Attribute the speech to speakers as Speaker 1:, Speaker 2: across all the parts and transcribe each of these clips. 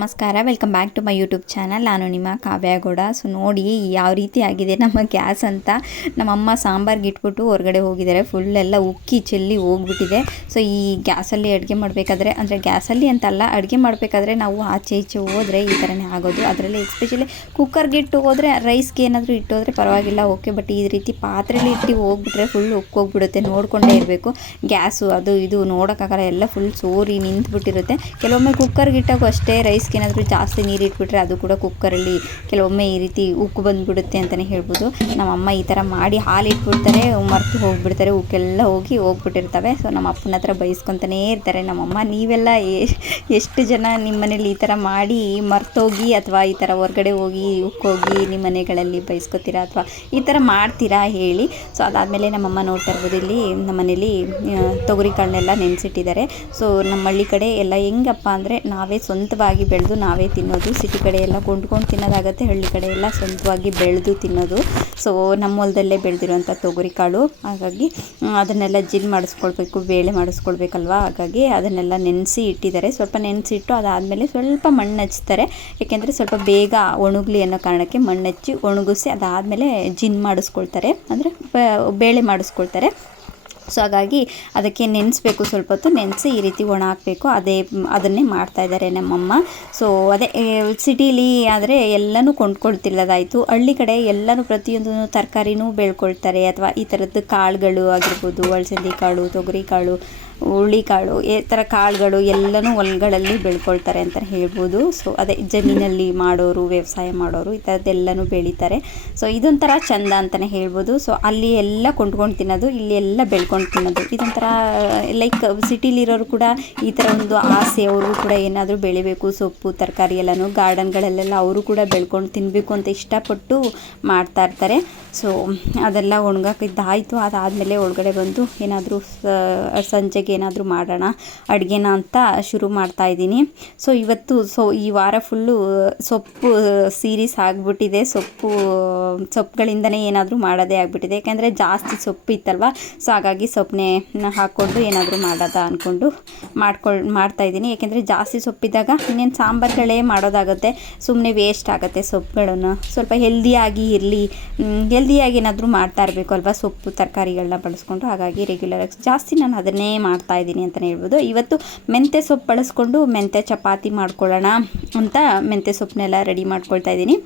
Speaker 1: ನಮಸ್ಕಾರ. Welcome back to my YouTube channel ನಾನು ನಿಮ್ಮ ಕಾವ್ಯಾಗೌಡ ಸೊ ನೋಡಿ ಯಾವ ರೀತಿ ಆಗಿದೆ ನಮ್ಮ ಗ್ಯಾಸ್ ಅಂತ. ನಮ್ಮಮ್ಮ ಸಾಂಬಾರ್ಗೆ ಇಟ್ಬಿಟ್ಟು ಹೊರಗಡೆ ಹೋಗಿದ್ದಾರೆ. ಫುಲ್ ಎಲ್ಲ ಉಕ್ಕಿ, ಚೆಲ್ಲಿ ಹೋಗ್ಬಿಟ್ಟಿದೆ. ಸೊ ಈ ಗ್ಯಾಸಲ್ಲಿ ಅಡುಗೆ ಮಾಡಬೇಕಾದ್ರೆ, ಅಂದರೆ ಗ್ಯಾಸಲ್ಲಿ ಅಂತಲ್ಲ, ಅಡುಗೆ ಮಾಡಬೇಕಾದ್ರೆ ನಾವು ಆಚೆ ಈಚೆ ಹೋದರೆ ಈ ಥರನೇ ಆಗೋದು. ಅದರಲ್ಲಿ ಎಸ್ಪೆಷಲಿ ಕುಕ್ಕರ್ಗೆ ಇಟ್ಟು ಹೋದರೆ ರೈಸ್ಗೆ ಏನಾದರೂ ಇಟ್ಟು ಹೋದರೆ ಪರವಾಗಿಲ್ಲ ಓಕೆ ಬಟ್ ಈ ರೀತಿ ಪಾತ್ರೆಲಿ ಇಟ್ಟು ಹೋಗ್ಬಿಟ್ರೆ ಫುಲ್ ಉಕ್ಕೋಗ್ಬಿಡುತ್ತೆ ನೋಡಿಕೊಂಡೇ ಇರಬೇಕು. ಗ್ಯಾಸು, ಅದು ಇದು ನೋಡೋಕ್ಕಾಗಲ್ಲ. ಎಲ್ಲ ಫುಲ್ ಸೋರಿ ನಿಂತ್ಬಿಟ್ಟಿರುತ್ತೆ. ಕೆಲವೊಮ್ಮೆ ಕುಕ್ಕರ್ಗೆ ಇಟ್ಟಾಗೂ ಅಷ್ಟೇ ರೈಸ್ಗೆ ಏನಾದರೂ ಜಾಸ್ತಿ ನೀರು ಇಟ್ಬಿಟ್ರೆ ಅದು ಕೂಡ ಕುಕ್ಕರಲ್ಲಿ ಕೆಲವೊಮ್ಮೆ ಈ ರೀತಿ ಉಕ್ಕು ಬಂದುಬಿಡುತ್ತೆ ಅಂತಲೇ ಹೇಳ್ಬೋದು. ನಮ್ಮಮ್ಮ ಈ ಥರ ಮಾಡಿ ಹಾಲು ಇಟ್ಬಿಡ್ತಾರೆ, ಮರ್ತು ಹೋಗ್ಬಿಡ್ತಾರೆ, ಉಕ್ಕೆಲ್ಲ ಹೋಗಿ ಹೋಗ್ಬಿಟ್ಟಿರ್ತವೆ. ಸೊ ನಮ್ಮ ಅಪ್ಪನ ಹತ್ರ ಬೈಸ್ಕೊತಾನೇ ಇರ್ತಾರೆ. ನಮ್ಮಮ್ಮ, ನೀವೆಲ್ಲ ಎಷ್ಟು ಜನ ನಿಮ್ಮ ಮನೇಲಿ ಈ ಥರ ಮಾಡಿ ಮರ್ತೋಗಿ ಅಥವಾ ಈ ಥರ ಹೊರಗಡೆ ಹೋಗಿ ಉಕ್ಕೋಗಿ ನಿಮ್ಮ ಮನೆಗಳಲ್ಲಿ ಬೈಸ್ಕೊತೀರಾ ಅಥವಾ ಈ ಥರ ಮಾಡ್ತೀರಾ ಹೇಳಿ. ಸೊ ಅದಾದಮೇಲೆ ನಮ್ಮಮ್ಮ ನೋಡ್ತಾ ಇರ್ಬೋದು. ಇಲ್ಲಿ ನಮ್ಮ ಮನೇಲಿ ತೊಗರಿ ಕಾಳನ್ನೆಲ್ಲ ನೆನೆಸಿಟ್ಟಿದ್ದಾರೆ. ಸೊ ನಮ್ಮ ಹಳ್ಳಿ ಕಡೆ ಎಲ್ಲ ಹೆಂಗಪ್ಪ ಅಂದರೆ ನಾವೇ ಸ್ವಂತವಾಗಿ ಬೆಳೆದು ನಾವೇ ತಿನ್ನೋದು, ಸಿಟಿ ಕಡೆ ಎಲ್ಲ ಕೊಂಡ್ಕೊಂಡು ತಿನ್ನೋದಾಗತ್ತೆ, ಹಳ್ಳಿ ಕಡೆ ಎಲ್ಲ ಸ್ವಂತವಾಗಿ ಬೆಳೆದು ತಿನ್ನೋದು. ಸೊ ನಮ್ಮ ಹೊಲದಲ್ಲೇ ಬೆಳೆದಿರುವಂಥ ತೊಗರಿ ಕಾಳು ಹಾಗಾಗಿ ಅದನ್ನೆಲ್ಲ ಜಿಲ್ ಮಾಡಿಸ್ಕೊಳ್ಬೇಕು, ಬೇಳೆ ಮಾಡಿಸ್ಕೊಳ್ಬೇಕಲ್ವ? ಹಾಗಾಗಿ, ಅದನ್ನೆಲ್ಲ ನೆನೆಸಿ ಇಟ್ಟಿದ್ದಾರೆ. ಸ್ವಲ್ಪ ನೆನೆಸಿಟ್ಟು ಅದಾದಮೇಲೆ ಸ್ವಲ್ಪ ಮಣ್ಣು ಹಚ್ತಾರೆ ಏಕೆಂದರೆ ಸ್ವಲ್ಪ ಬೇಗ ಒಣಗಲಿ ಅನ್ನೋ ಕಾರಣಕ್ಕೆ ಮಣ್ಣು ಹಚ್ಚಿ ಒಣಗಿಸಿ ಅದಾದಮೇಲೆ ಜಿನ್ ಮಾಡಿಸ್ಕೊಳ್ತಾರೆ. ಅಂದರೆ ಬೇಳೆ ಮಾಡಿಸ್ಕೊಳ್ತಾರೆ. ಸೊ ಹಾಗಾಗಿ ಅದಕ್ಕೆ ನೆನೆಸ್ಬೇಕು ಸ್ವಲ್ಪ ಹೊತ್ತು. ನೆನೆಸಿ ಈ ರೀತಿ ಒಣ ಹಾಕಬೇಕು. ಅದೇ ಅದನ್ನೇ ಮಾಡ್ತಾ ಇದ್ದಾರೆ ನಮ್ಮಮ್ಮ. ಸೊ ಅದೇ ಸಿಟೀಲಿ ಆದರೆ ಎಲ್ಲನೂ ಕೊಂಡ್ಕೊಳ್ತಿಲ್ಲದಾಯಿತು. ಹಳ್ಳಿ ಕಡೆ ಎಲ್ಲರೂ ಪ್ರತಿಯೊಂದು ತರಕಾರಿನೂ ಬೆಳ್ಕೊಳ್ತಾರೆ. ಅಥವಾ ಈ ಥರದ್ದು ಕಾಳುಗಳು ಆಗಿರ್ಬೋದು, ಅಳಸಂದಿ ಕಾಳು, ತೊಗರಿ ಕಾಳು ಹುರುಳಿಕಾಳು, ಈ ಥರ ಕಾಳುಗಳು ಎಲ್ಲನೂ ಹೊಲಗಳಲ್ಲಿ ಬೆಳ್ಕೊಳ್ತಾರೆ ಅಂತ ಹೇಳ್ಬೋದು. ಸೊ ಅದೇ ಜಮೀನಲ್ಲಿ ಮಾಡೋರು, ವ್ಯವಸಾಯ ಮಾಡೋರು ಈ ಥರದ್ದೆಲ್ಲನೂ ಬೆಳೀತಾರೆ. ಸೊ ಇದೊಂಥರ ಚಂದ ಅಂತಲೇ ಹೇಳ್ಬೋದು. ಸೊ ಅಲ್ಲಿ ಎಲ್ಲ ಕೊಂಡ್ಕೊಂಡು ತಿನ್ನೋದು, ಇಲ್ಲಿ ಎಲ್ಲ ಬೆಳ್ಕೊಂಡು ತಿನ್ನೋದು. ಇದೊಂಥರ ಲೈಕ್ ಸಿಟಿಲಿರೋರು ಕೂಡ ಈ ಥರ ಒಂದು ಆಸೆ ಅವರು ಕೂಡ ಏನಾದರೂ ಬೆಳಿಬೇಕು, ಸೊಪ್ಪು, ತರಕಾರಿ ಎಲ್ಲನೂ ಗಾರ್ಡನ್ಗಳಲ್ಲೆಲ್ಲ ಅವರು ಕೂಡ ಬೆಳ್ಕೊಂಡು ತಿನ್ನಬೇಕು ಅಂತ ಇಷ್ಟಪಟ್ಟು ಮಾಡ್ತಾ ಇರ್ತಾರೆ. ಸೊ ಅದೆಲ್ಲ ಒಣಗಾಕಿದ್ದಾಯಿತು. ಅದಾದಮೇಲೆ ಒಳಗಡೆ ಬಂದು ಏನಾದರೂ ಸಂಜೆಗೆ ಏನಾದರೂ ಮಾಡೋಣ, ಅಡುಗೆನ ಅಂತ ಶುರು ಮಾಡ್ತಾ ಇದ್ದೀನಿ. ಸೊ ಇವತ್ತು ಸೊ ಈ ವಾರ ಫುಲ್ಲು ಸೊಪ್ಪು ಸೀರೀಸ್ ಆಗಿಬಿಟ್ಟಿದೆ. ಸೊಪ್ಪು ಸೊಪ್ಪುಗಳಿಂದನೇ ಏನಾದರೂ ಮಾಡೋದೇ ಆಗಿಬಿಟ್ಟಿದೆ. ಯಾಕೆಂದರೆ ಜಾಸ್ತಿ ಸೊಪ್ಪು ಇತ್ತಲ್ವ? ಸೊ ಹಾಗಾಗಿ ಸೊಪ್ಪನ್ನೇ ಹಾಕ್ಕೊಂಡು ಏನಾದರೂ ಮಾಡೋದ ಅಂದ್ಕೊಂಡು ಮಾಡ್ಕೊಳ್, ಮಾಡ್ತಾ ಇದ್ದೀನಿ. ಯಾಕೆಂದರೆ ಜಾಸ್ತಿ ಸೊಪ್ಪಿದ್ದಾಗ ಇನ್ನೇನು ಸಾಂಬಾರುಗಳೇ ಮಾಡೋದಾಗುತ್ತೆ. ಸುಮ್ಮನೆ ವೇಸ್ಟ್ ಆಗುತ್ತೆ ಸೊಪ್ಪುಗಳನ್ನು. ಸ್ವಲ್ಪ ಹೆಲ್ದಿಯಾಗಿ ಇರಲಿ. ಹೆಲ್ದಿಯಾಗಿ ಏನಾದರೂ ಮಾಡ್ತಾ ಇರಬೇಕು ಅಲ್ವಾ? ಸೊಪ್ಪು ತರಕಾರಿಗಳನ್ನ ಬಳಸ್ಕೊಂಡು. ಹಾಗಾಗಿ ರೆಗ್ಯುಲರ್ ಜಾಸ್ತಿ ನಾನು ಅದನ್ನೇ ಮಾಡ್ತಾ ಇದ್ದೀನಿ ಅಂತಲೇ ಹೇಳ್ಬೋದು. ಇವತ್ತು ಮೆಂತ್ಯ ಸೊಪ್ಪು ಬಳಸ್ಕೊಂಡು ಮೆಂತ್ಯ ಚಪಾತಿ ಮಾಡ್ಕೊಳ್ಳೋಣ ಅಂತ ಮೆಂತ್ಯ ಸೊಪ್ಪನ್ನೆಲ್ಲ ರೆಡಿ ಮಾಡ್ಕೊಳ್ತಾ ಇದ್ದೀನಿ.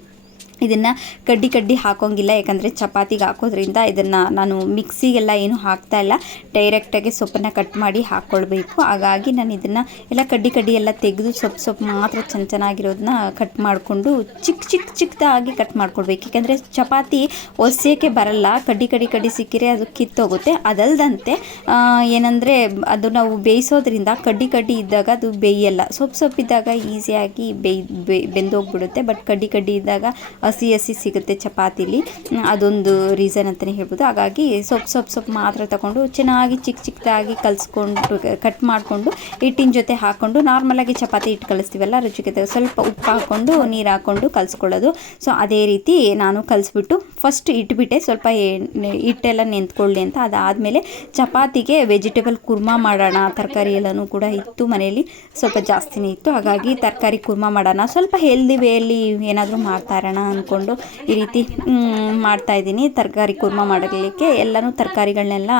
Speaker 1: ಇದನ್ನು ಕಡ್ಡಿ ಕಡ್ಡಿ ಹಾಕೋಂಗಿಲ್ಲ ಯಾಕಂದರೆ ಚಪಾತಿಗೆ ಹಾಕೋದ್ರಿಂದ ಇದನ್ನು ನಾನು ಮಿಕ್ಸಿಗೆಲ್ಲ ಏನು ಹಾಕ್ತಾ ಇಲ್ಲ. ಡೈರೆಕ್ಟಾಗಿ ಸೊಪ್ಪನ್ನು ಕಟ್ ಮಾಡಿ ಹಾಕ್ಕೊಳ್ಬೇಕು ಹಾಗಾಗಿ ನಾನು ಇದನ್ನು ಎಲ್ಲ ಕಡ್ಡಿ ಕಡ್ಡಿ ಎಲ್ಲ ತೆಗೆದು ಸೊಪ್ಪು ಸೊಪ್ಪು ಮಾತ್ರ ಚೆನ್ನ ಚೆನ್ನಾಗಿರೋದನ್ನ ಕಟ್ ಮಾಡಿಕೊಂಡು ಚಿಕ್ಕ ಚಿಕ್ಕ ಚಿಕ್ಕದಾಗಿ ಕಟ್ ಮಾಡ್ಕೊಳ್ಬೇಕು. ಯಾಕೆಂದರೆ ಚಪಾತಿ ಒಸೆಯೋಕ್ಕೆ ಬರಲ್ಲ. ಕಡ್ಡಿ ಕಡ್ಡಿ ಕಡ್ಡಿ ಸಿಕ್ಕಿರೆ ಅದು ಕಿತ್ತೋಗುತ್ತೆ. ಅದಲ್ದಂತೆ ಆ, ಏನಂದರೆ ಅದು ನಾವು ಬೇಯಿಸೋದ್ರಿಂದ ಕಡ್ಡಿ ಕಡ್ಡಿ ಇದ್ದಾಗ ಅದು ಬೇಯಲ್ಲ. ಸೊಪ್ಪು ಸೊಪ್ಪಿದ್ದಾಗ ಈಸಿಯಾಗಿ ಬೇಯ್ ಬೆಂದೋಗ್ಬಿಡುತ್ತೆ. ಬಟ್ ಕಡ್ಡಿ ಕಡ್ಡಿ ಇದ್ದಾಗ ಹಸಿ ಹಸಿ ಸಿಗುತ್ತೆ ಚಪಾತಿಲಿ. ಅದೊಂದು ರೀಸನ್ ಅಂತಲೇ ಹೇಳ್ಬೋದು. ಹಾಗಾಗಿ ಸೊಪ್ಪು ಸೊಪ್ಪು ಸೊಪ್ಪು ಮಾತ್ರ ತಗೊಂಡು ಚೆನ್ನಾಗಿ ಚಿಕ್ಕ ಚಿಕ್ಕದಾಗಿ ಕಲಿಸ್ಕೊಂಡು ಕಟ್ ಮಾಡಿಕೊಂಡು, ಹಿಟ್ಟಿನ ಜೊತೆ ಹಾಕ್ಕೊಂಡು ನಾರ್ಮಲಾಗಿ ಚಪಾತಿ ಹಿಟ್ಟು ಕಲಿಸ್ತೀವಲ್ಲ, ರುಚಿಗೆ ಸ್ವಲ್ಪ ಉಪ್ಪು ಹಾಕ್ಕೊಂಡು ನೀರು ಹಾಕ್ಕೊಂಡು ಕಲಿಸ್ಕೊಳ್ಳೋದು. ಸೊ ಅದೇ ರೀತಿ ನಾನು ಕಲಿಸ್ಬಿಟ್ಟು ಫಸ್ಟ್ ಇಟ್ಬಿಟ್ಟೆ. ಸ್ವಲ್ಪ ಹಿಟ್ಟೆಲ್ಲ ನೆಂತ್ಕೊಳ್ಳಿ ಅಂತ ಅದಾದಮೇಲೆ ಚಪಾತಿಗೆ ವೆಜಿಟೇಬಲ್ ಕುರ್ಮಾ ಮಾಡೋಣ. ತರಕಾರಿ ಎಲ್ಲನೂ ಕೂಡ ಇತ್ತು ಮನೆಯಲ್ಲಿ. ಸ್ವಲ್ಪ ಜಾಸ್ತಿನೇ ಇತ್ತು. ಹಾಗಾಗಿ ತರಕಾರಿ ಕುರ್ಮಾ ಮಾಡೋಣ. ಸ್ವಲ್ಪ ಹೆಲ್ದಿ ವೇಯಲ್ಲಿ ಏನಾದರೂ ಮಾಡ್ತಾ ಇರೋಣ ಅಂದ್ಕೊಂಡು ಈ ರೀತಿ ಮಾಡ್ತಾ ಇದ್ದೀನಿ. ತರಕಾರಿ ಕುರ್ಮ ಮಾಡಲಿಕ್ಕೆ ಎಲ್ಲನೂ ತರಕಾರಿಗಳನ್ನೆಲ್ಲ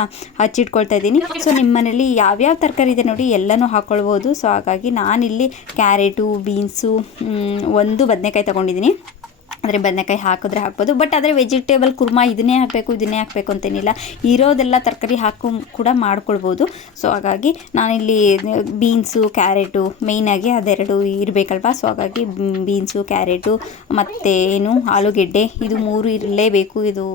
Speaker 1: ಹಚ್ಚಿಟ್ಕೊಳ್ತಾ ಇದ್ದೀನಿ. ಸೊ ನಿಮ್ಮ ಮನೇಲಿ ಯಾವ್ಯಾವ ತರಕಾರಿ ಇದೆ ನೋಡಿ, ಎಲ್ಲನೂ ಹಾಕ್ಕೊಳ್ಬೋದು ಸೊ ಹಾಗಾಗಿ ನಾನಿಲ್ಲಿ ಕ್ಯಾರೆಟು, ಬೀನ್ಸು ಒಂದು ಬದನೆಕಾಯಿ ತೊಗೊಂಡಿದ್ದೀನಿ. ಅಂದರೆ ಬದನೆಕಾಯಿ ಹಾಕಿದ್ರೆ ಹಾಕ್ಬೋದು. ಬಟ್ ಆದರೆ ವೆಜಿಟೇಬಲ್ ಕುರ್ಮಾ ಇದನ್ನೇ ಹಾಕಬೇಕು ಇದನ್ನೇ ಹಾಕಬೇಕು ಅಂತೇನಿಲ್ಲ. ಇರೋದೆಲ್ಲ ತರಕಾರಿ ಹಾಕು ಕೂಡ ಮಾಡ್ಕೊಳ್ಬೋದು. ಸೊ ಹಾಗಾಗಿ ನಾನಿಲ್ಲಿ ಬೀನ್ಸು ಕ್ಯಾರೆಟು ಮೇಯ್ನಾಗಿ ಅದೆರಡು ಇರಬೇಕಲ್ವಾ? ಸೊ ಹಾಗಾಗಿ ಬೀನ್ಸು ಕ್ಯಾರೆಟು ಮತ್ತು ಏನು ಆಲೂಗೆಡ್ಡೆ. ಇದು ಮೂರು ಇರಲೇಬೇಕು. ಇದು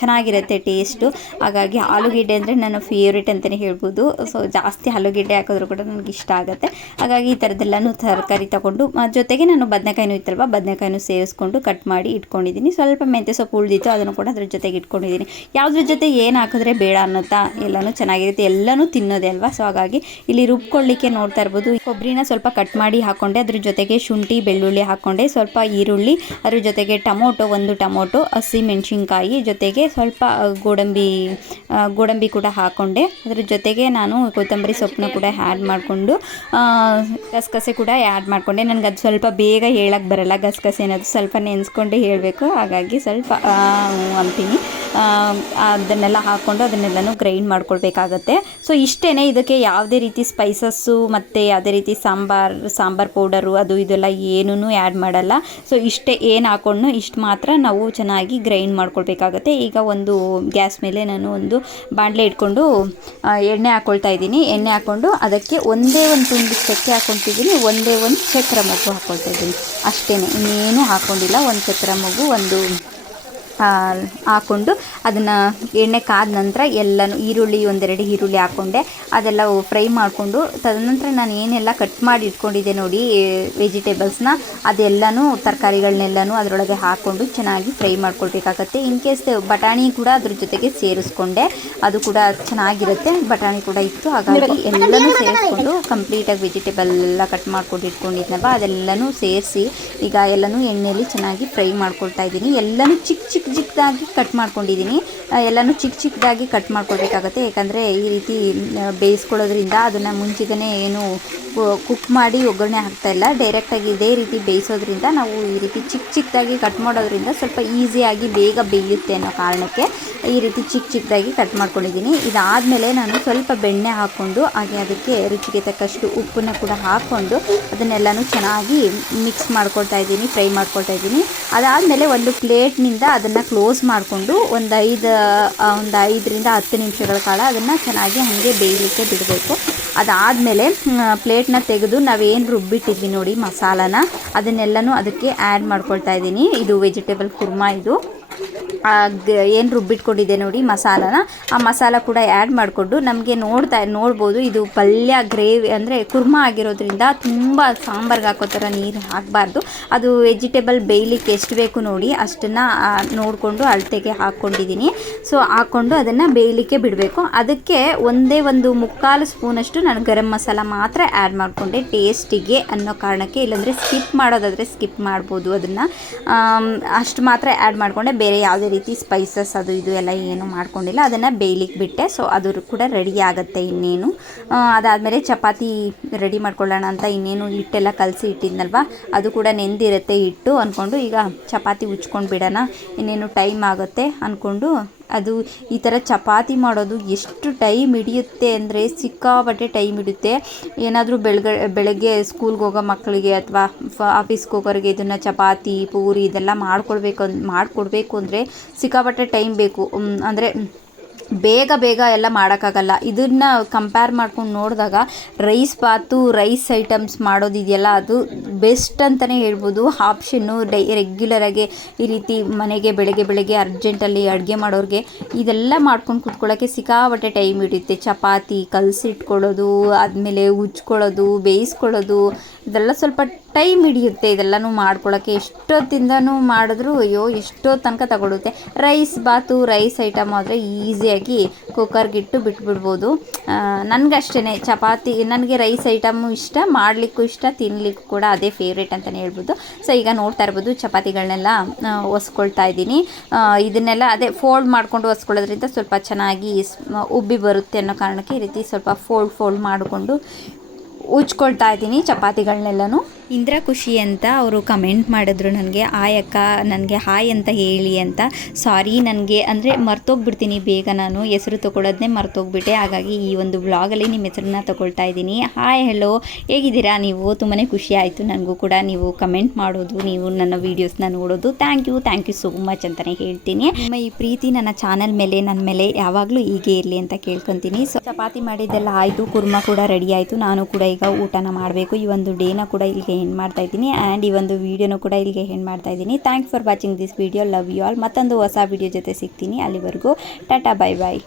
Speaker 1: ಚೆನ್ನಾಗಿರುತ್ತೆ ಟೇಸ್ಟು ಹಾಗಾಗಿ ಆಲೂಗೆಡ್ಡೆ ಅಂದರೆ ನನ್ನ ಫೇವ್ರೇಟ್ ಅಂತಲೇ ಹೇಳ್ಬೋದು. ಸೊ ಜಾಸ್ತಿ ಆಲೂಗೆಡ್ಡೆ ಹಾಕಿದ್ರು ಕೂಡ ನನಗೆ ಇಷ್ಟ ಆಗುತ್ತೆ. ಹಾಗಾಗಿ ಈ ಥರದ್ದೆಲ್ಲನೂ ತರಕಾರಿ ತಗೊಂಡು ಜೊತೆಗೆ ನಾನು ಬದನೆಕಾಯಿನೂ ಇತ್ತಲ್ವ? ಬದನೆಕಾಯಿನೂ ಸೇರಿಸ್ಕೊಂಡು ಕಟ್ ಕಟ್ ಮಾಡಿ ಇಟ್ಕೊಂಡಿದ್ದೀನಿ. ಸ್ವಲ್ಪ ಮೆಂತ್ಯ ಸೊಪ್ಪು ಉಳಿದಿತ್ತು, ಅದನ್ನು ಕೂಡ ಅದ್ರ ಜೊತೆಗೆ ಇಟ್ಕೊಂಡಿದ್ದೀನಿ. ಯಾವುದ್ರ ಜೊತೆ ಏನು ಹಾಕಿದ್ರೆ ಬೇಡ ಅನ್ನೋತಾ ಎಲ್ಲನೂ ಚೆನ್ನಾಗಿರುತ್ತೆ. ಎಲ್ಲನೂ ತಿನ್ನೋದೇ ಅಲ್ವಾ? ಸೊ ಹಾಗಾಗಿ ಇಲ್ಲಿ ರುಬ್ಕೊಳ್ಳಿಕ್ಕೆ ನೋಡ್ತಾ ಇರ್ಬೋದು. ಕೊಬ್ಬರಿನ ಸ್ವಲ್ಪ ಕಟ್ ಮಾಡಿ ಹಾಕೊಂಡೆ, ಅದ್ರ ಜೊತೆಗೆ ಶುಂಠಿ, ಬೆಳ್ಳುಳ್ಳಿ ಹಾಕೊಂಡೆ, ಸ್ವಲ್ಪ ಈರುಳ್ಳಿ, ಅದ್ರ ಜೊತೆಗೆ ಟೊಮೊಟೊ, ಒಂದು ಟೊಮೊಟೊ, ಹಸಿ ಮೆಣಸಿನ್ಕಾಯಿ, ಜೊತೆಗೆ ಸ್ವಲ್ಪ ಗೋಡಂಬಿ ಗೋಡಂಬಿ ಕೂಡ ಹಾಕೊಂಡೆ. ಅದ್ರ ಜೊತೆಗೆ ನಾನು ಕೊತ್ತಂಬರಿ ಸೊಪ್ಪನ್ನ ಕೂಡ ಆ್ಯಡ್ ಮಾಡಿಕೊಂಡು ಗಸಗಸೆ ಕೂಡ ಆ್ಯಡ್ ಮಾಡಿಕೊಂಡೆ. ನನಗೆ ಅದು ಸ್ವಲ್ಪ ಬೇಗ ಹೇಳಕ್ಕೆ ಬರಲ್ಲ ಗಸಗಸೆ ಅನ್ನೋದು. ಸ್ವಲ್ಪ ನೆನೆಸ್ಕೊಂಡೆ ಹೇಳಬೇಕು. ಹಾಗಾಗಿ ಸ್ವಲ್ಪ ಅಂತೀನಿ. ಅದನ್ನೆಲ್ಲ ಹಾಕ್ಕೊಂಡು ಅದನ್ನೆಲ್ಲನೂ ಗ್ರೈಂಡ್ ಮಾಡ್ಕೊಳ್ಬೇಕಾಗತ್ತೆ. ಸೊ ಇಷ್ಟೇ ಇದಕ್ಕೆ ಯಾವುದೇ ರೀತಿ ಸ್ಪೈಸಸ್ಸು ಮತ್ತು ಯಾವುದೇ ರೀತಿ ಸಾಂಬಾರ್ ಸಾಂಬಾರ್ ಪೌಡರು ಅದು ಇದೆಲ್ಲ ಏನೂ ಆ್ಯಡ್ ಮಾಡಲ್ಲ. ಸೊ, ಇಷ್ಟೇ ಏನು ಹಾಕೊಂಡು ಇಷ್ಟು ಮಾತ್ರ ನಾವು ಚೆನ್ನಾಗಿ ಗ್ರೈಂಡ್ ಮಾಡ್ಕೊಳ್ಬೇಕಾಗತ್ತೆ. ಈಗ ಒಂದು ಗ್ಯಾಸ್ ಮೇಲೆ ನಾನು ಒಂದು ಬಾಣಲೆ ಇಟ್ಕೊಂಡು ಎಣ್ಣೆ ಹಾಕ್ಕೊಳ್ತಾ ಇದ್ದೀನಿ. ಎಣ್ಣೆ ಹಾಕ್ಕೊಂಡು ಅದಕ್ಕೆ ಒಂದೇ ಒಂದು ತುಂಡು ಚಕ್ಕೆ ಹಾಕ್ಕೊಳ್ತಿದ್ದೀನಿ ಒಂದೇ ಒಂದು ಚಕ್ರ ಮಗು ಹಾಕ್ಕೊಳ್ತಾ ಇದ್ದೀನಿ. ಅಷ್ಟೇ ಇನ್ನೇನು ಹಾಕ್ಕೊಂಡಿಲ್ಲ ಒಂದು ಚಕ್ರ ಮಗು ಒಂದು ಹಾಕ್ಕೊಂಡು ಅದನ್ನು ಎಣ್ಣೆ ಕಾದ ನಂತರ ಎಲ್ಲನೂ ಈರುಳ್ಳಿ ಒಂದೆರಡು ಈರುಳ್ಳಿ ಹಾಕ್ಕೊಂಡೆ ಅದೆಲ್ಲ ಫ್ರೈ ಮಾಡಿಕೊಂಡು, ತದನಂತರ ನಾನು ಏನೆಲ್ಲ ಕಟ್ ಮಾಡಿ ಇಟ್ಕೊಂಡಿದ್ದೆ ನೋಡಿ ವೆಜಿಟೇಬಲ್ಸ್ನ ಅದೆಲ್ಲನೂ ತರಕಾರಿಗಳನ್ನೆಲ್ಲನೂ ಅದರೊಳಗೆ ಹಾಕ್ಕೊಂಡು ಚೆನ್ನಾಗಿ ಫ್ರೈ ಮಾಡ್ಕೊಳ್ಬೇಕಾಗತ್ತೆ. ಇನ್ ಕೇಸ್ ಬಟಾಣಿ ಕೂಡ ಅದ್ರ ಜೊತೆಗೆ ಸೇರಿಸ್ಕೊಂಡೆ, ಅದು ಕೂಡ ಚೆನ್ನಾಗಿರುತ್ತೆ. ಬಟಾಣಿ ಕೂಡ ಇತ್ತು, ಹಾಗಾಗಿ ಎಲ್ಲನೂ ಸೇರಿಸ್ಕೊಂಡು ಕಂಪ್ಲೀಟಾಗಿ ವೆಜಿಟೇಬಲ್ ಎಲ್ಲ ಕಟ್ ಮಾಡ್ಕೊಂಡು ಇಟ್ಕೊಂಡಿದ್ನಪ್ಪ, ಅದೆಲ್ಲನೂ ಸೇರಿಸಿ ಈಗ ಎಲ್ಲನೂ ಎಣ್ಣೆಯಲ್ಲಿ ಚೆನ್ನಾಗಿ ಫ್ರೈ ಮಾಡ್ಕೊಳ್ತಾ ಇದ್ದೀನಿ. ಎಲ್ಲನೂ ಚಿಕ್ಕ ಚಿಕ್ಕ ಚಿಕ್ಕದಾಗಿ ಕಟ್ ಮಾಡ್ಕೊಂಡಿದ್ದೀನಿ. ಎಲ್ಲನೂ ಚಿಕ್ಕ ಚಿಕ್ಕದಾಗಿ ಕಟ್ ಮಾಡ್ಕೊಳ್ಬೇಕಾಗತ್ತೆ ಯಾಕಂದರೆ ಈ ರೀತಿ ಬೇಯಿಸ್ಕೊಳ್ಳೋದ್ರಿಂದ ಅದನ್ನು ಮುಂಚೆಗೇ ಏನು ಕುಕ್ ಮಾಡಿ ಒಗ್ಗರಣೆ ಹಾಕ್ತಾ ಇಲ್ಲ. ಡೈರೆಕ್ಟಾಗಿ ಇದೇ ರೀತಿ ಬೇಯಿಸೋದ್ರಿಂದ ನಾವು ಈ ರೀತಿ ಚಿಕ್ಕ ಚಿಕ್ಕದಾಗಿ ಕಟ್ ಮಾಡೋದ್ರಿಂದ ಸ್ವಲ್ಪ ಈಸಿಯಾಗಿ ಬೇಗ ಬೇಯುತ್ತೆ ಅನ್ನೋ ಕಾರಣಕ್ಕೆ ಈ ರೀತಿ ಚಿಕ್ಕ ಚಿಕ್ಕದಾಗಿ ಕಟ್ ಮಾಡ್ಕೊಂಡಿದ್ದೀನಿ. ಇದಾದಮೇಲೆ ನಾನು ಸ್ವಲ್ಪ ಬೆಣ್ಣೆ ಹಾಕ್ಕೊಂಡು, ಹಾಗೆ ಅದಕ್ಕೆ ರುಚಿಗೆ ತಕ್ಕಷ್ಟು ಉಪ್ಪನ್ನು ಕೂಡ ಹಾಕ್ಕೊಂಡು ಅದನ್ನೆಲ್ಲನೂ ಚೆನ್ನಾಗಿ ಮಿಕ್ಸ್ ಮಾಡ್ಕೊಳ್ತಾ ಇದ್ದೀನಿ, ಫ್ರೈ ಮಾಡ್ಕೊಳ್ತಾ ಇದ್ದೀನಿ. ಅದಾದಮೇಲೆ ಒಂದು ಪ್ಲೇಟ್ನಿಂದ ಅದನ್ನು ಕ್ಲೋಸ್ ಮಾಡಿಕೊಂಡು ಒಂದು ಐದು ಒಂದು ಐದರಿಂದ ಹತ್ತು ನಿಮಿಷಗಳ ಕಾಲ ಅದನ್ನು ಚೆನ್ನಾಗಿ ಹಾಗೆ ಬೇಯಲಿಕ್ಕೆ ಬಿಡಬೇಕು. ಅದಾದಮೇಲೆ ಪ್ಲೇಟ್ನ ತೆಗೆದು ನಾವೇನು ರುಬ್ಬಿಟ್ಟಿದ್ವಿ ನೋಡಿ ಮಸಾಲಾನ, ಅದನ್ನೆಲ್ಲನೂ ಅದಕ್ಕೆ ಆ್ಯಡ್ ಮಾಡ್ಕೊಳ್ತಾ ಇದ್ದೀನಿ. ಇದು ವೆಜಿಟೇಬಲ್ ಕುರ್ಮಾ ಇದು. ಏನು ರುಬ್ಬಿಟ್ಕೊಂಡಿದೆ ನೋಡಿ, ಮಸಾಲಾನ, ಆ ಮಸಾಲ ಕೂಡ ಆ್ಯಡ್ ಮಾಡಿಕೊಂಡು ನಮಗೆ ನೋಡ್ತಾ, ನೋಡ್ಬೋದು, ಇದು ಪಲ್ಯ, ಗ್ರೇವಿ, ಅಂದರೆ ಕುರ್ಮ ಆಗಿರೋದ್ರಿಂದ ತುಂಬ ಸಾಂಬಾರ್ಗೆ ಹಾಕೋ ಥರ ನೀರು ಹಾಕಬಾರ್ದು. ಅದು ವೆಜಿಟೇಬಲ್ ಬೇಯಲಿಕ್ಕೆ ಎಷ್ಟು ಬೇಕು ನೋಡಿ, ಅಷ್ಟನ್ನು ನೋಡಿಕೊಂಡು ಅಳತೆಗೆ ಹಾಕ್ಕೊಂಡಿದ್ದೀನಿ ಸೊ ಹಾಕ್ಕೊಂಡು ಅದನ್ನು ಬೇಯಲಿಕ್ಕೆ ಬಿಡಬೇಕು. ಅದಕ್ಕೆ ಒಂದೇ ಒಂದು ಮುಕ್ಕಾಲು ಸ್ಪೂನಷ್ಟು ನಾನು ಗರಂ ಮಸಾಲ ಮಾತ್ರ ಆ್ಯಡ್ ಮಾಡಿಕೊಂಡೆ. ಟೇಸ್ಟಿಗೆ ಅನ್ನೋ ಕಾರಣಕ್ಕೆ, ಇಲ್ಲಾಂದರೆ ಸ್ಕಿಪ್ ಮಾಡೋದಾದರೆ ಸ್ಕಿಪ್ ಮಾಡ್ಬೋದು ಅದನ್ನು. ಅಷ್ಟು ಮಾತ್ರ ಆ್ಯಡ್ ಮಾಡಿಕೊಂಡೆ. ಬೇರೆ ಯಾವುದೇ ರೀತಿ ಸ್ಪೈಸಸ್ ಅದು ಇದು ಎಲ್ಲ ಏನು ಮಾಡ್ಕೊಂಡಿಲ್ಲ. ಅದನ್ನು ಬೇಯಲಿಕ್ಕೆ ಬಿಟ್ಟೆ. ಸೊ ಅದು ಕೂಡ ರೆಡಿ ಆಗುತ್ತೆ ಇನ್ನೇನು. ಅದಾದಮೇಲೆ ಚಪಾತಿ ರೆಡಿ ಮಾಡ್ಕೊಳ್ಳೋಣ ಅಂತ ಇನ್ನೇನು ಹಿಟ್ಟೆಲ್ಲ ಕಲಸಿ ಇಟ್ಟಿದ್ನಲ್ವ? ಅದು ಕೂಡ ನೆಂದಿರುತ್ತೆ ಹಿಟ್ಟು ಅಂದ್ಕೊಂಡು ಈಗ ಚಪಾತಿ ಉಚ್ಕೊಂಡು ಬಿಡೋಣ. ಇನ್ನೇನು ಟೈಮ್ ಆಗುತ್ತೆ ಅಂದ್ಕೊಂಡು ಅದು ಈ ಥರ ಚಪಾತಿ ಮಾಡೋದು ಎಷ್ಟು ಟೈಮ್ ಹಿಡಿಯುತ್ತೆ ಅಂದರೆ ಸಿಕ್ಕಾಪಟ್ಟೆ ಟೈಮ್ ಹಿಡಿಯುತ್ತೆ ಏನಾದರೂ ಬೆಳಗ್ಗೆ ಬೆಳಗ್ಗೆ ಸ್ಕೂಲ್ಗೆ ಹೋಗೋ ಮಕ್ಕಳಿಗೆ ಅಥವಾ ಆಫೀಸ್ಗೆ ಹೋಗೋರಿಗೆ ಇದನ್ನು ಚಪಾತಿ, ಪೂರಿ ಇದೆಲ್ಲ ಮಾಡ್ಕೊಡ್ಬೇಕು ಮಾಡಿಕೊಡ್ಬೇಕು ಅಂದರೆ ಸಿಕ್ಕಾಪಟ್ಟೆ ಟೈಮ್ ಬೇಕು. ಅಂದರೆ ಬೇಗ ಬೇಗ ಎಲ್ಲ ಮಾಡೋಕ್ಕಾಗಲ್ಲ. ಇದನ್ನು ಕಂಪೇರ್ ಮಾಡ್ಕೊಂಡು ನೋಡಿದಾಗ ರೈಸ್ ಬಾತು ರೈಸ್ ಐಟಮ್ಸ್ ಮಾಡೋದಿದೆಯಲ್ಲ ಅದು ಬೆಸ್ಟ್ ಅಂತಲೇ ಹೇಳ್ಬೋದು. ಆಪ್ಷನ್ನು ಡೈ ರೆಗ್ಯುಲರಾಗಿ ಈ ರೀತಿ ಮನೆಗೆ ಬೆಳಗ್ಗೆ ಬೆಳಗ್ಗೆ ಅರ್ಜೆಂಟಲ್ಲಿ ಅಡುಗೆ ಮಾಡೋರಿಗೆ ಇದೆಲ್ಲ ಮಾಡ್ಕೊಂಡು ಕುತ್ಕೊಳ್ಳೋಕ್ಕೆ ಸಿಕ್ಕಾಪಟ್ಟೆ ಟೈಮ್ ಹಿಡಿಯುತ್ತೆ ಚಪಾತಿ, ಕಲಸಿಟ್ಕೊಳ್ಳೋದು, ಆದಮೇಲೆ ಉಜ್ಕೊಳ್ಳೋದು, ಬೇಯಿಸ್ಕೊಳ್ಳೋದು, ಇದೆಲ್ಲ ಸ್ವಲ್ಪ ಟೈಮ್ ಹಿಡಿಯುತ್ತೆ ಇದೆಲ್ಲನೂ ಮಾಡ್ಕೊಳ್ಳೋಕ್ಕೆ ಎಷ್ಟೊತ್ತಿಂದನೂ ಮಾಡಿದ್ರು ಅಯ್ಯೋ, ಎಷ್ಟೋ ತನಕ ತಗೊಳುತ್ತೆ. ರೈಸ್ ಬಾತು, ರೈಸ್ ಐಟಮ್ ಆದರೆ ಈಸಿಯಾಗಿ ಕುಕ್ಕರ್ಗಿಟ್ಟು ಬಿಟ್ಬಿಡ್ಬೋದು. ನನಗಷ್ಟೇ ಚಪಾತಿ, ನನಗೆ ರೈಸ್ ಐಟಮು ಇಷ್ಟ, ಮಾಡಲಿಕ್ಕೂ ಇಷ್ಟ ತಿನ್ನಲಿಕ್ಕೂ ಕೂಡ ಅದೇ ಫೇವ್ರೇಟ್ ಅಂತಲೇ ಹೇಳ್ಬೋದು. ಸೊ, ಈಗ ನೋಡ್ತಾ ಇರ್ಬೋದು ಚಪಾತಿಗಳನ್ನೆಲ್ಲ ಒಸ್ಕೊಳ್ತಾ ಇದ್ದೀನಿ. ಇದನ್ನೆಲ್ಲ ಅದೇ ಫೋಲ್ಡ್ ಮಾಡಿಕೊಂಡು ಒಸ್ಕೊಳ್ಳೋದ್ರಿಂದ ಸ್ವಲ್ಪ ಚೆನ್ನಾಗಿ ಉಬ್ಬಿ ಬರುತ್ತೆ ಅನ್ನೋ ಕಾರಣಕ್ಕೆ ಈ ರೀತಿ ಸ್ವಲ್ಪ ಫೋಲ್ಡ್ ಫೋಲ್ಡ್ ಮಾಡಿಕೊಂಡು ಉಜ್ಕೊಳ್ತಾ ಇದ್ದೀನಿ ಚಪಾತಿಗಳನ್ನೆಲ್ಲನೂ ಇಂದ್ರ ಖುಷಿ ಅಂತ ಅವರು ಕಮೆಂಟ್ ಮಾಡಿದ್ರು ನನಗೆ ಹಾಯ್ ಅಕ್ಕ, ನನಗೆ ಹಾಯ್ ಅಂತ ಹೇಳಿ ಅಂತ. ಸಾರಿ ನನಗೆ, ಅಂದರೆ ಮರ್ತೋಗ್ಬಿಡ್ತೀನಿ ಬೇಗ ನಾನು, ಹೆಸರು ತೊಗೊಳೋದನ್ನೇ ಮರ್ತೋಗ್ಬಿಟ್ಟೆ. ಹಾಗಾಗಿ ಈ ಒಂದು ಬ್ಲಾಗಲ್ಲಿ ನಿಮ್ಮ ಹೆಸರನ್ನ ತೊಗೊಳ್ತಾ ಇದ್ದೀನಿ. ಹಾಯ್ ಹೆಲೋ ಹೇಗಿದ್ದೀರಾ ನೀವು? ತುಂಬಾ ಖುಷಿ ಆಯಿತು ನನಗೂ ಕೂಡ ನೀವು ಕಮೆಂಟ್ ಮಾಡೋದು, ನೀವು ನನ್ನ ವೀಡಿಯೋಸ್ನ ನೋಡೋದು. Thank you thank you so much ಅಂತಲೇ ಹೇಳ್ತೀನಿ. ನಿಮ್ಮ ಈ ಪ್ರೀತಿ ನನ್ನ ಚಾನಲ್ ಮೇಲೆ ನನ್ನ ಮೇಲೆ ಯಾವಾಗಲೂ ಹೀಗೆ ಇರಲಿ ಅಂತ ಕೇಳ್ಕೊತೀನಿ. ಸೊ ಚಪಾತಿ ಮಾಡಿದ್ದೆಲ್ಲ ಆಯಿತು, ಕುರ್ಮಾ ಕೂಡ ರೆಡಿ ಆಯಿತು. ನಾನು ಕೂಡ ಈಗ ಊಟನ ಮಾಡಬೇಕು. ಈ ಒಂದು ಡೇನ ಕೂಡ ಇಲ್ಲಿಗೆ ಎಂಡ್ ಮಾಡ್ತಾ ಇದ್ದೀನಿ. ಆ್ಯಂಡ್ ಈ ಒಂದು ವೀಡಿಯೋನು ಕೂಡ ಇಲ್ಲಿಗೆ ಎಂಡ್ ಮಾಡ್ತಾ ಇದ್ದೀನಿ. Thanks for watching this video love you all ಮತ್ತೊಂದು ಹೊಸ ವಿಡಿಯೋ ಜೊತೆ ಸಿಗ್ತೀನಿ ಅಲ್ಲಿವರೆಗೂ. Tata bye bye